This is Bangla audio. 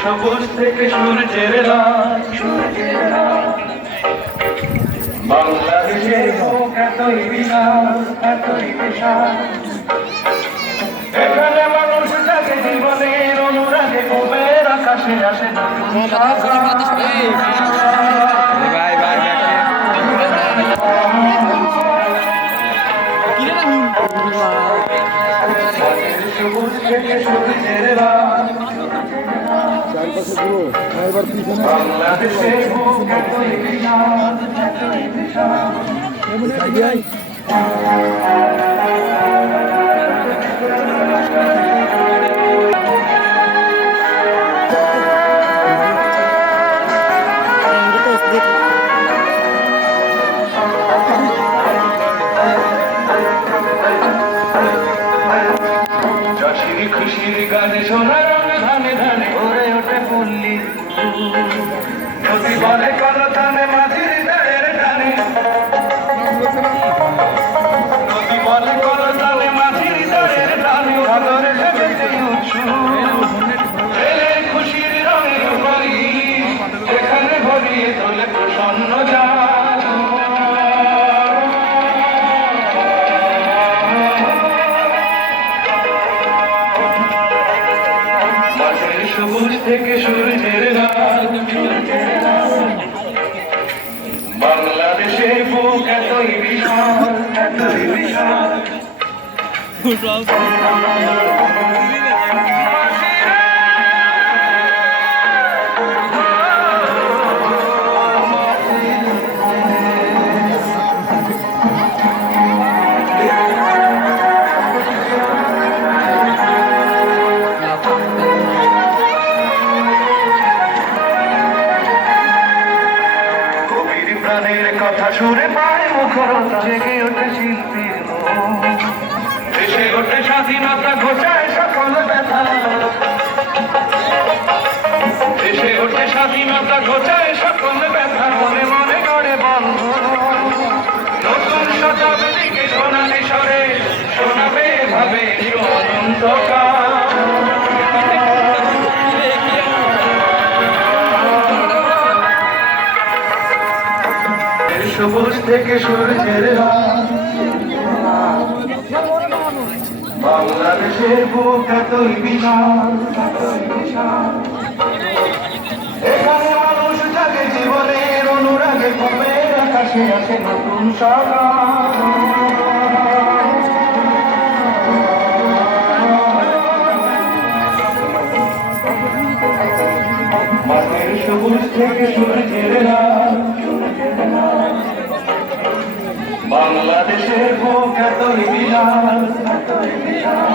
সবুজ থেকে সূর্যের রাত, বাংলাদেশের বুক এতই বিশাল, এতই বিশাল। এখানে মানুষ থাকে জীবনের অনুরাগে, কবের আকাশে আসে নতুন সবুজ থেকে সূর্যের রাত, বাংলাদেশের বুক এতই বিশাল, এতই বিশাল। চাষির খুশির গানে সোনার ধানে ধানে ভরে ওঠে পল্লীর নদী বলে কলতানে মাঝির দাঁড়ের টানে, নদী বলে কলতানে মাঝির দাঁড়ের টানে, সাগরে ভেবেছে উৎসুক খুশির রঙের বাড়ি, এখানে ভরিয়ে তোলে প্রসন্ন যায়। সবুজ থেকে সূর্যের রাত, বাংলাদেশের বুক এতই বিশাল, এতই বিশাল। প্রাণের কথা সুরে পায় মুখরতা, জেগে ওঠে শিল্পীর মন, দেশে ওঠে স্বাধীনতা, ঘোচায় সকল ব্যথা, দেশে ওঠে স্বাধীনতা, ঘোচায় সকল ব্যথা, মনে মনে গড়ে বন্ধন নতুন শতাব্দীকে সোনালি স্বরে শোনাবে ভাবে অনন্তকাল। সবুজ থেকে সূর্যের রাত, বাংলাদেশের বুক এতই বিশাল, এতই বিশাল। এখানে মানুষ জাগে জীবনের অনুরাগে, কবের আকাশে আসে নতুন সকাল। মাঠের সবুজ থেকে সূর্যের রাত, বাংলাদেশের বুক এতই বিশাল, এতই বিশাল।